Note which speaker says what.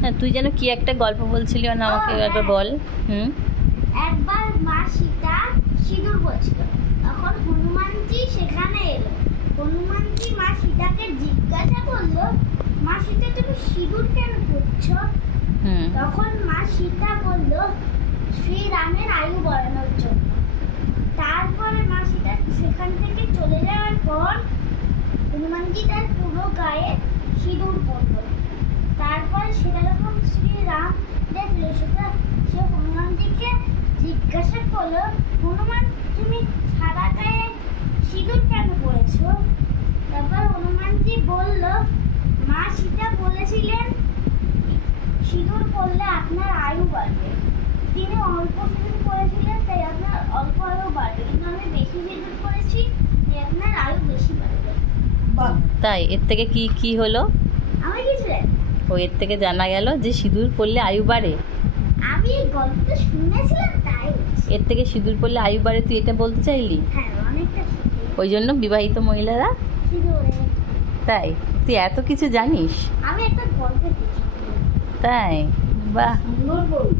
Speaker 1: হ্যাঁ তুই যেন কি একটা গল্প বলছিলি না আমাকে
Speaker 2: ও,
Speaker 1: একবার
Speaker 2: হ্যাঁ।
Speaker 1: বল। হুম?
Speaker 2: একবার মা সীতা সিঁদুর পড়ছিল তখন হনুমানজি সেখানে এলো। হনুমানজি মা সীতাকে জিজ্ঞাসা করল মা সীতা তুমি সিঁদুর কেন
Speaker 1: হুম।
Speaker 2: তখন মা সীতা বলল শ্রীরামের আয়ু বাড়ানোর জন্য। তারপরে মা সীতা সেখান থেকে চলে যাওয়ার পর হনুমানজি তার পুরো গায়ে সিঁদুর পরল। সে হনুমানজিকে জিজ্ঞাসা করল হনুমান তুমি সাদা গায়ে সিঁদুর কেন পরেছো তারপর হনুমানজি বলল মা সীতা বলেছিলেন সিঁদুর পরলে আপনার আয়ু বাড়বে। তিনি অল্প সিঁদুর পরেছিলেন তাই আপনার অল্প আয়ু বাড়বে। কিন্তু আমি বেশি সিঁদুর পরেছি তাই আপনার আয়ু বেশি বাড়বে।
Speaker 1: তাই এর থেকে কি কি হলো?
Speaker 2: আমি কিছু জানি
Speaker 1: ও এর থেকে জানা গেল যে সিঁদুর পরলে আয়ু বাড়ে?
Speaker 2: আমি এই গল্পটা শুনেছিলাম তাই
Speaker 1: এর থেকে সিঁদুর পড়লে আয়ু বাড়ে তুই এটা বলতে চাইলি?
Speaker 2: হ্যাঁ অনেকটা
Speaker 1: ওই জন্য বিবাহিত মহিলারা? তাই? তুই এত কিছু জানিস?
Speaker 2: আমি একটা গল্প
Speaker 1: তাই? বাহ।